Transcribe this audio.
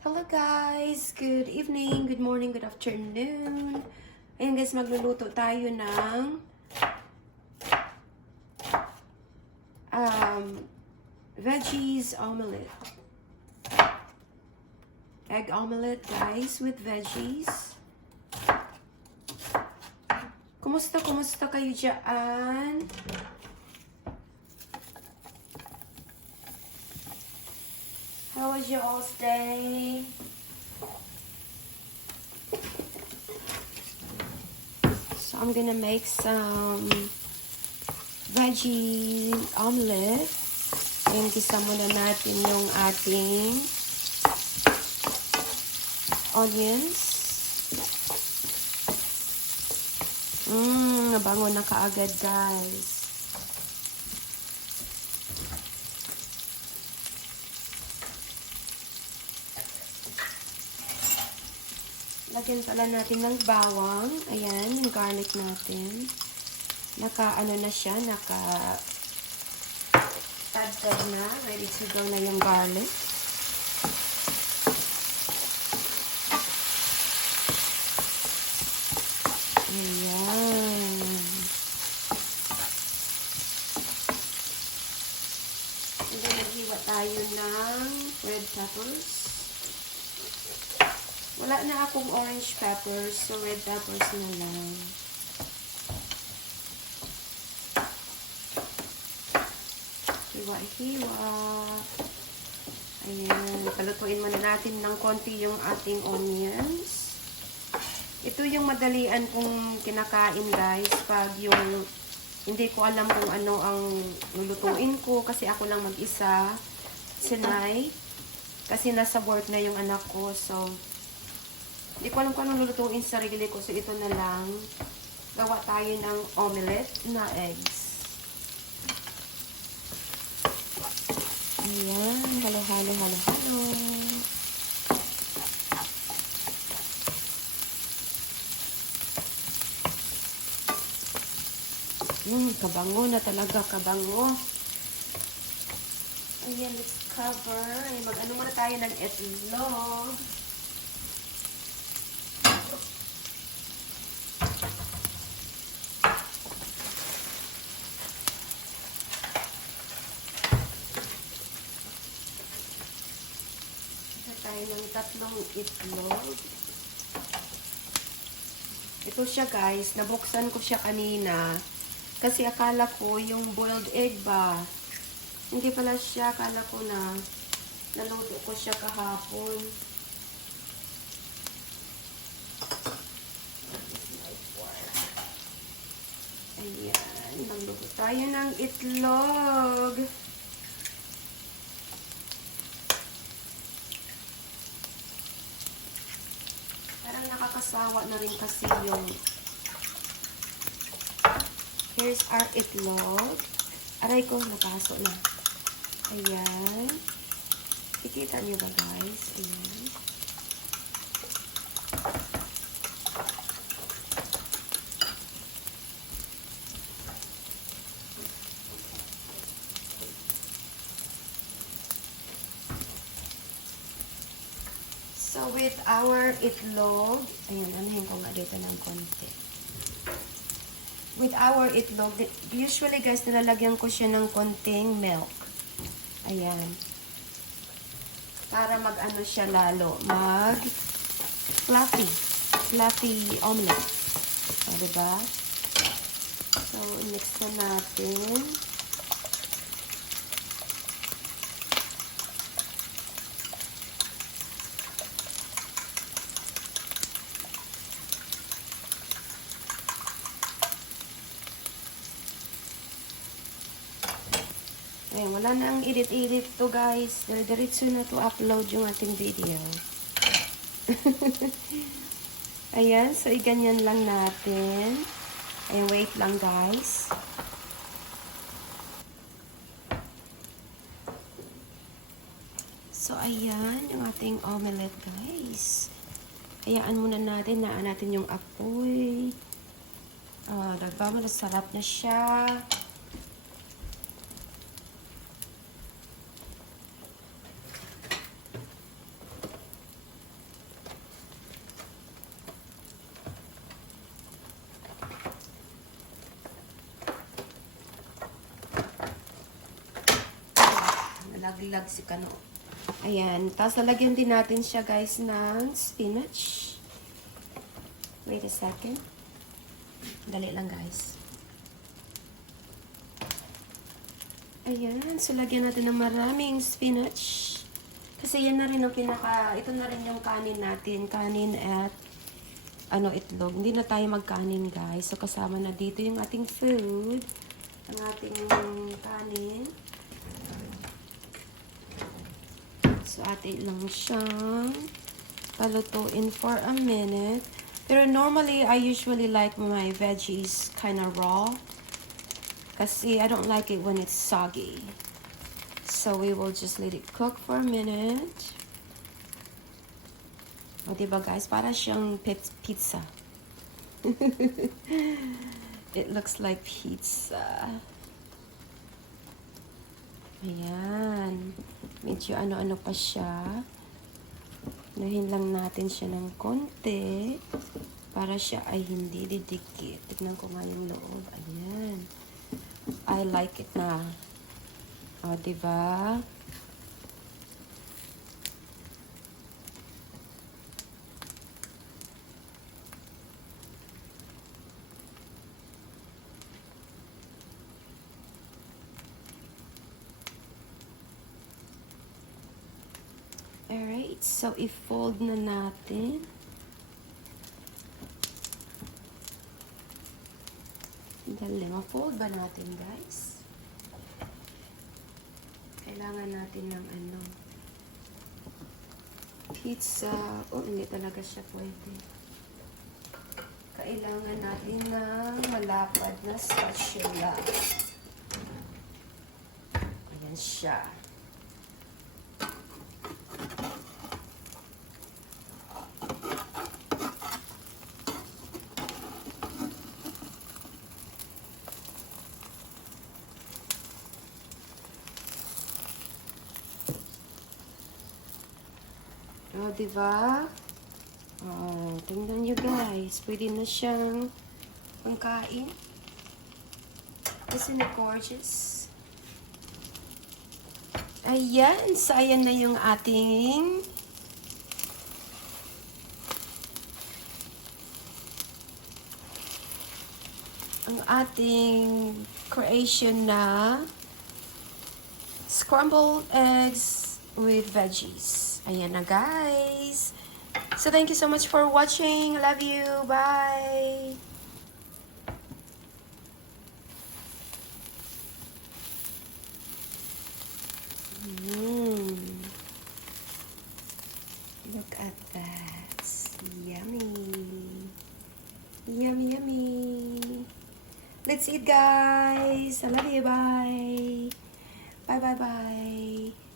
Hello guys! Good evening, good morning, good afternoon. Ayun guys, magluluto tayo ng veggies omelette. Egg omelette guys with veggies. Kumusta kayo dyan? How was your all's day? So I'm gonna make some veggie omelette. And gisa muna natin yung ating onions. Nabango na kaagad guys. Lagyan pala natin ng bawang. Ayan, yung garlic natin. Naka-ano na siya, naka-tadtad na. Ready to go na yung garlic. Ayan. And then, naghiwa tayo ng red peppers. Wala na akong orange peppers, so red peppers na lang. Hiwa-hiwa. Ayan. Palutuin muna natin ng konti yung ating onions. Ito yung madalian kong kinakain guys pag yung hindi ko alam kung ano ang lulutuin ko kasi ako lang mag-isa. Sinay. Kasi nasa work na yung anak ko, so hindi ko alam kung anong lulutuin sa sarili ko. So, ito na lang. Gawa tayo ng omelette na eggs. Ayan. Halo-halo. Kabango na talaga. Kabango. Ayan, let's cover. Ayan, mag-ano muna tayo ng itlog. Tayo ng 3 itlog. Ito siya guys, nabuksan ko siya kanina kasi akala ko yung boiled egg ba. Hindi pala siya, akala ko na naluto ko siya kahapon. Ayan, magluto tayo ng itlog. Nakakasawa na rin kasi yung here's our itlog. Aray ko, napaso na. Ayan. Ikita nyo ba guys? Ayan. So, with our itlog, ayan, anahin ko nga dito ng konti. With our itlog, usually guys, nilalagyan ko siya ng konting milk. Ayan. Para mag-ano siya lalo, fluffy omelette. O, diba? So, mix na natin. Ayan, wala na ang edit-edit to guys. Diretso na to upload yung ating video. Ayan, so iganyan lang natin. Ayan, wait lang guys. So, ayan yung ating omelette guys. Hayaan muna natin na natin yung apoy. Diba, masarap na siya. nalaglag si Kano. Ayan. Tapos lalagyan din natin siya guys ng spinach. Wait a second. Dali lang guys. Ayan. So lagyan natin ng maraming spinach. Kasi yan na rin ang ito na rin yung kanin natin. Kanin at itlog. Hindi na tayo magkanin guys. So kasama na dito yung ating food. Ang ating kanin. So atin lang siyang palutuin for a minute. Pero normally, I usually like my veggies kind of raw. Kasi I don't like it when it's soggy. So we will just let it cook for a minute. O diba guys, para siyang pizza. It looks like pizza. Ayan. Medyo ano-ano pa siya. Nahin lang natin siya ng konti para siya ay hindi didikit. Tignan ko nga yung loob. Ayan. I like it na. O, diba? Alright, so i-fold na natin. Dali, ma-fold ba natin guys? Kailangan natin ng pizza. Oh, hindi talaga siya pwede. Kailangan natin ng malapad na spatula. Ayan siya. O, diba? Oh, tingnan nyo guys. Pwede na siyang pangkain. Isn't it gorgeous? Ayan. So, ayan na yung ating creation na scrambled eggs with veggies. Ayan na guys. So thank you so much for watching. Love you. Bye. Look at that. Yummy. Yummy, yummy. Let's eat guys. I love you. Bye. Bye, bye, bye.